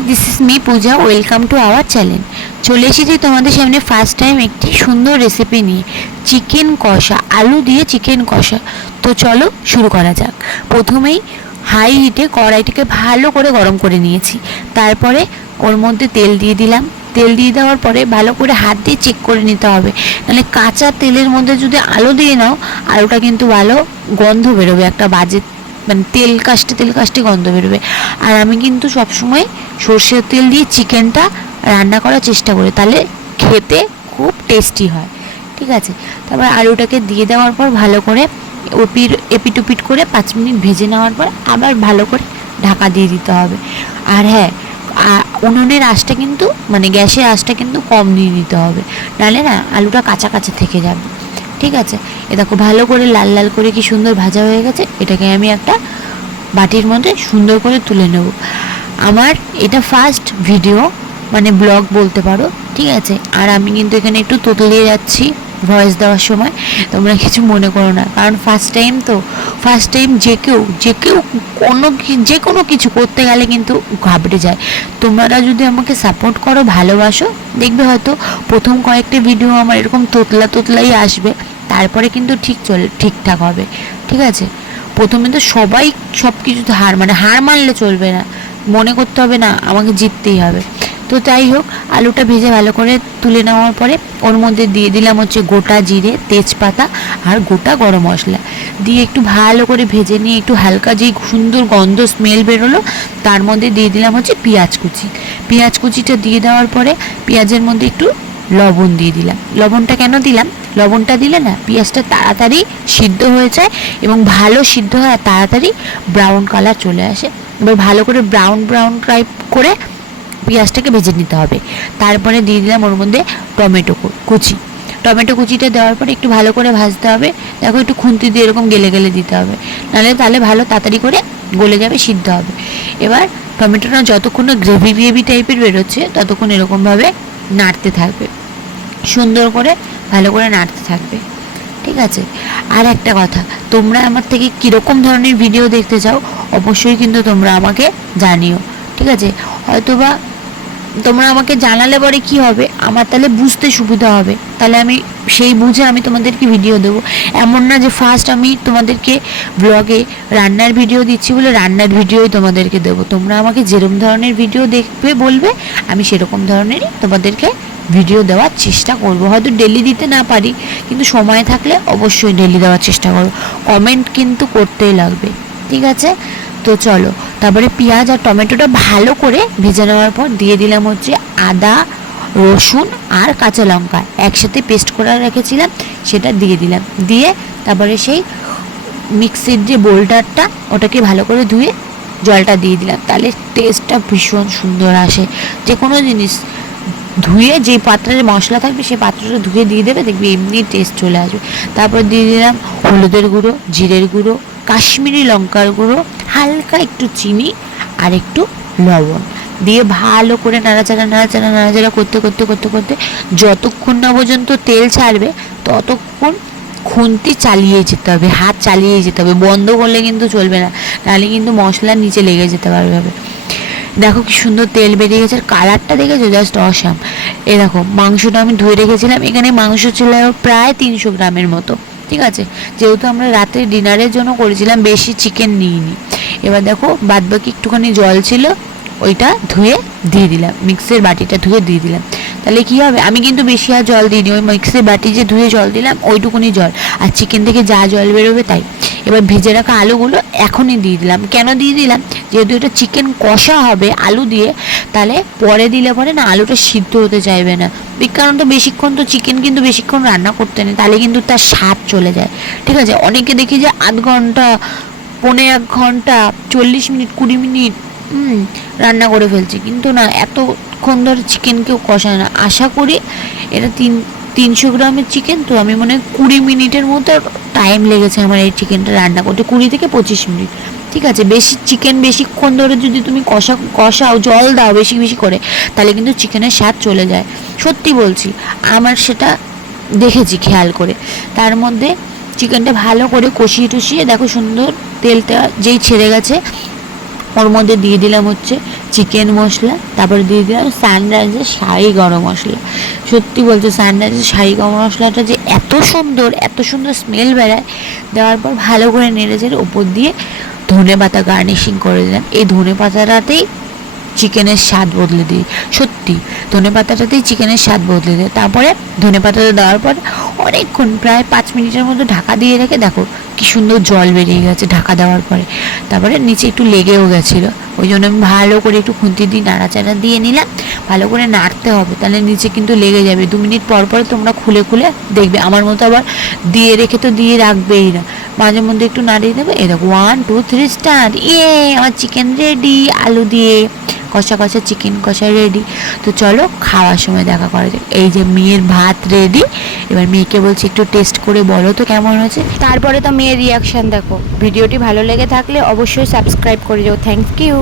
High, this is me Pooja. Welcome to our channel. চলে এসেছি তোমাদের সামনে ফার্স্ট টাইম একটি সুন্দর রেসিপি নিয়ে, চিকেন কষা, আলু দিয়ে চিকেন কষা। তো চলো শুরু করা যাক। প্রথমেই হাই হিটে কড়াইটিকে ভালো করে গরম করে নিয়েছি। তারপরে ওর মধ্যে তেল দিয়ে দিলাম। তেল দিয়ে দেওয়ার পরে ভালো করে হাত দিয়ে চেক করে নিতে হবে, নাহলে কাঁচা তেলের মধ্যে যদি আলু দিয়ে নাও, আলুটা কিন্তু ভালো গন্ধ বেরোবে, একটা বাজে মানে তেল কাস্টে গন্ধ বেরোবে। আর আমি কিন্তু সবসময় সর্ষের তেল দিয়ে চিকেনটা রান্না করার চেষ্টা করি, তাহলে খেতে খুব টেস্টি হয়। ঠিক আছে, তারপর আলুটাকে দিয়ে দেওয়ার পর ভালো করে এপিট ওপিট করে 5 মিনিট ভেজে নেওয়ার পর আবার ভালো করে ঢাকা দিয়ে দিতে হবে। আর হ্যাঁ, উনুনের আঁচটা কিন্তু মানে গ্যাসের আঁচটা কিন্তু কম দিয়ে দিতে হবে, নাহলে না আলুটা কাঁচা কাঁচা থেকে যাবে। ঠিক আছে, এ দেখো ভালো করে লাল লাল করে কি সুন্দর ভাজা হয়ে গেছে। এটাকে আমি একটা বাটির মধ্যে সুন্দর করে তুলে নেব। আমার এটা ফার্স্ট ভিডিও, মানে ব্লগ বলতে পারো। ঠিক আছে, আর আমি কিন্তু এখানে একটু তোতলিয়ে যাচ্ছি ভয়েস দেওয়ার সময়, তোমরা কিছু মনে করো না, কারণ ফার্স্ট টাইম যে কোনো কিছু করতে গেলে কিন্তু ঘাবড়ে যায়। তোমরা যদি আমাকে সাপোর্ট করো, ভালোবাসো, দেখবে হয়তো প্রথম কয়েকটা ভিডিও আমার এরকম তোতলাই আসবে, তারপরে কিন্তু ঠিকঠাক হবে। ঠিক আছে, প্রথমে তো সবাই সব কিছুতে হার মানলে চলবে না, মনে করতে হবে না আমাকে জিততেই হবে। তো যাই হোক, আলুটা ভেজে ভালো করে তুলে নেওয়ার পরে ওর মধ্যে দিয়ে দিলাম হচ্ছে গোটা জিরে, তেজপাতা আর গোটা গরম মশলা দিয়ে একটু ভালো করে ভেজে নিয়ে একটু হালকা যেই সুন্দর গন্ধ স্মেল বেরোলো, তার মধ্যে দিয়ে দিলাম হচ্ছে পেঁয়াজ কুচিটা দিয়ে দেওয়ার পরে পেঁয়াজের মধ্যে একটু লবণ দিয়ে দিলাম। লবণটা কেন দিলাম? লবণটা দিলে না পেঁয়াজটা তাড়াতাড়ি সিদ্ধ হয়ে যায় এবং ভালো সিদ্ধ হয়, তাড়াতাড়ি ব্রাউন কালার চলে আসে। এবার ভালো করে ব্রাউন টাইপ করে পেঁয়াজটাকে ভেজে নিতে হবে। তারপরে দিয়ে দিলাম ওর মধ্যে টমেটো কুচিটা দেওয়ার পরে একটু ভালো করে ভাজতে হবে। দেখো একটু খুন্তি দিয়ে এরকম গেলে দিতে হবে, তাহলে ভালো তাড়াতাড়ি করে গলে যাবে, সিদ্ধ হবে। এবার টমেটোটা যতক্ষণ না গ্রেভি টাইপের বেরোচ্ছে, ততক্ষণ এরকমভাবে নাড়তে থাকবে, সুন্দর করে ভালো করে নাড়তে থাকবে। ঠিক আছে, আর একটা কথা, তোমরা আমার থেকে কীরকম ধরনের ভিডিও দেখতে চাও অবশ্যই কিন্তু তোমরা আমাকে জানিও। ঠিক আছে, হয়তোবা তোমরা আমাকে জানালে পরে কি হবে, আমার তাহলে বুঝতে সুবিধা হবে, তাহলে আমি সেই বুঝে আমি তোমাদেরকে ভিডিও দেবো। এমন না যে ফার্স্ট আমি তোমাদেরকে ব্লগে রান্নার ভিডিও দিচ্ছি বলে রান্নার ভিডিওই তোমাদেরকে দেবো। তোমরা আমাকে যেরকম ধরনের ভিডিও দেখবে বলবে, আমি সেরকম ধরনেরই তোমাদেরকে ভিডিও দেওয়ার চেষ্টা করব। হয়তো ডেলি দিতে না পারি, কিন্তু সময় থাকলে অবশ্যই ডেলি দেওয়ার চেষ্টা করব। কমেন্ট কিন্তু করতেই লাগবে। ঠিক আছে, তো চলো, তারপরে পেঁয়াজ আর টমেটোটা ভালো করে ভেজে নেওয়ার পর দিয়ে দিলাম হচ্ছে আদা, রসুন আর কাঁচা লঙ্কা একসাথে পেস্ট করে রেখেছিলাম, সেটা দিয়ে দিলাম। দিয়ে তারপরে সেই মিক্সির যে বোল্ডারটা, ওটাকে ভালো করে ধুয়ে জলটা দিয়ে দিলাম, তাহলে টেস্টটা ভীষণ সুন্দর আসে। যে কোনো জিনিস ধুয়ে যে পাত্রের মশলা থাকবে সেই পাত্রটা ধুয়ে দিয়ে দেবে, দেখবি এমনি টেস্ট চলে আসবে। তারপর দিয়ে দিলাম হলুদের গুঁড়ো, জিরের গুঁড়ো, কাশ্মীরি লঙ্কার গুঁড়ো, হালকা একটু চিনি আর একটু লবণ দিয়ে ভালো করে নাড়াচাড়া করতে যতক্ষণ না পর্যন্ত তেল ছাড়বে ততক্ষণ খুন্তি চালিয়ে যেতে হবে, হাত চালিয়ে যেতে হবে, বন্ধ করলে কিন্তু চলবে না, নাহলে কিন্তু মশলার নিচে লেগে যেতে পারবে। দেখো কি সুন্দর তেল বেরিয়ে গেছে, কালারটা দেখেছো, জাস্ট অসাম। এ দেখো মাংসটা আমি ধুয়ে রেখেছিলাম, এখানে মাংস ছিল প্রায় 300 গ্রামের মতো। ঠিক আছে, যেহেতু আমরা রাতে ডিনারের জন্য করেছিলাম, বেশি চিকেন নিইনি। এবার দেখো বাদবাকি একটুখানি জল ছিল, ওইটা ধুয়ে দিয়ে দিলাম, মিক্সের বাটিটা ধুয়ে দিয়ে দিলাম। তাহলে কী হবে, আমি কিন্তু বেশি আর জল দিইনি, ওই মিক্সের বাটি যে ধুয়ে জল দিলাম ওইটুকুনি জল, আর চিকেন থেকে যা জল বেরোবে তাই। এবার ভেজে রাখা আলুগুলো এখনই দিয়ে দিলাম। কেন দিয়ে দিলাম, যেহেতু এটা চিকেন কষা হবে আলু দিয়ে, তাহলে পরে দিলে পরে না আলুটা সিদ্ধ হতে চাইবে না। কারণ তো বেশিক্ষণ তো চিকেন কিন্তু বেশিক্ষণ রান্না করতে নেই, তাহলে কিন্তু তার স্বাদ চলে যায়। ঠিক আছে, অনেকে দেখি যে আধ ঘন্টা, 1.5 ঘন্টা, 40 মিনিট, 20 মিনিট রান্না করে ফেলছে, কিন্তু না, এতক্ষণ ধরে চিকেন কেউ কষায় না। আশা করি এটা 300 গ্রামের চিকেন, তো আমি মনে হয় 20 মিনিটের মতো টাইম লেগেছে আমার এই চিকেনটা রান্না করতে, 20 থেকে 25 মিনিট। ঠিক আছে, চিকেন বেশিক্ষণ ধরে যদি তুমি কষাও, জল দাও বেশি করে, তাহলে কিন্তু চিকেনের স্বাদ চলে যায়। সত্যি বলছি, আমার সেটা দেখেছি খেয়াল করে। তার মধ্যে চিকেনটা ভালো করে কষিয়ে দেখো সুন্দর তেলটা যেই ছেড়ে গেছে, ওর মধ্যে দিয়ে দিলাম হচ্ছে চিকেন মশলা, তারপরে দিয়ে দিলাম সানরাইজের শাহি গরম মশলা। সত্যি বলছো সানরাইজের শাহি গরম মশলাটা যে এত সুন্দর স্মেল বেড়ায়। দেওয়ার পর ভালো করে নেড়ে চেড়ে ওপর দিয়ে ধনে পাতা গার্নিশিং করে দিলাম। এই ধনে পাতাটাতেই চিকেনের স্বাদ বদলে দিই, সত্যি ধনে পাতাটাতেই চিকেনের স্বাদ বদলে দেয়। তারপরে ধনে পাতাটা দেওয়ার পর অনেকক্ষণ প্রায় 5 মিনিটের মতো ঢাকা দিয়ে রেখে দেখো কি সুন্দর জল বেরিয়ে গেছে ঢাকা দেওয়ার পরে। তারপরে নিচে একটু লেগেও গেছিলো, ওই জন্য আমি ভালো করে একটু খুন্তি দিয়ে নাড়াচাড়া দিয়ে নিলাম। ভালো করে নাড়তে হবে, তাহলে নিচে কিন্তু লেগে যাবে। 2 মিনিট পর পর তোমরা খুলে খুলে দেখবে। আমার মতো আবার দিয়ে রেখে তো দিয়ে রাখবেই না, মাঝে মধ্যে একটু নাড়িয়ে দেবে। এই দেখো 1 2 3 স্টার্ট। আমার চিকেন রেডি, আলু দিয়ে কষা কষা চিকেন কষা রেডি। তো চলো খাওয়ার সময় দেখা করা যাক। এই যে মেয়ের ভাত রেডি, এবার মেয়েকে বলছি একটু টেস্ট করে বলো তো কেমন হয়েছে। তারপরে তো মেয়ের রিয়াকশান দেখো। ভিডিওটি ভালো লেগে থাকলে অবশ্যই সাবস্ক্রাইব করে যাও। Thank you.